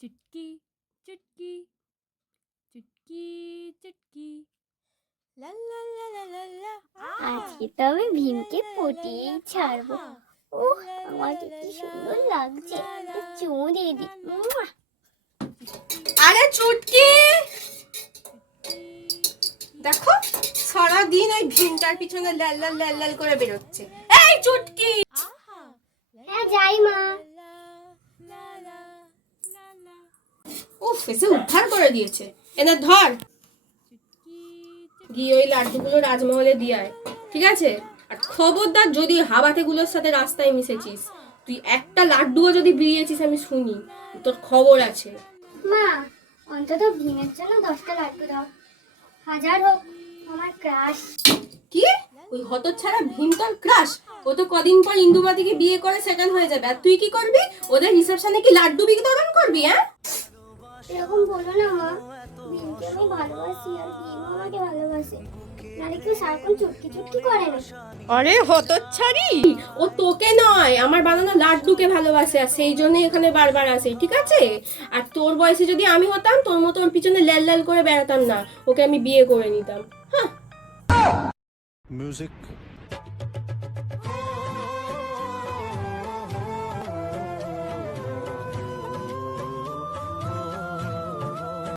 चुटकी चुटकी चुटकी चुटकी ला ला ला ला ला ला। আজকে তো আমি ভীমকে পটিয়েই ছাড়বো। ওহ, আমাকে কি সুন্দর লাগছে। একটা চুমু দিয়ে দি। আরে চুটকি, দেখো সারাদিন ওই ভীমটার পিছনে লাল লাল লাল লাল করে বেরোচ্ছে। এই চুটকি, হ্যাঁ যাই মা। উফ, এসে উদ্ধার করে দিয়েছে। এনে ধর, গিয়ে ওই লাড্ডুগুলো রাজমহলে দিয়ে আয়, ঠিক আছে? আর খবরদার যদি হাবাতেগুলোর সাথে রাস্তায় মিশেছিস, তুই একটা লাড্ডুও যদি বিড়িয়েছিস আমি শুনি, তোর খবর আছে। মা, অন্তত ভীমের জন্য 10টা লাড্ডু দাও। 1000 হোক, আমার ক্রাশ। কি? ওই হতচ্ছাড়া ভীম তোর ক্রাশ? ও তো কদিন পর ইন্দুবাদিকে বিয়ে করে সেকেন্ড হয়ে যাবে, আর তুই কি করবি? ওদের রিসেপশনে কি লাড্ডু বিতরণ করবি? হ্যাঁ, এরকম বলো না মা। ভীমকে আমি ভালোবাসি আর ভীম আমাকে ভালোবাসে। নালে কেউ সারাক্ষণ চুটকি চুটকি করে না। আরে হতচ্ছাড়ি, ও তোকে নয় আমার বানানো লাড্ডুকে ভালোবাসে, আর সেই জন্য এখানে বারবার আসে, ঠিক আছে? আর তোর বয়সে যদি আমি হতাম, তোর মতো ওর পিছনে ল্যাল ল্যাল করে বেড়াতাম না, ওকে আমি বিয়ে করে নিতাম। হ্যাঁ। Music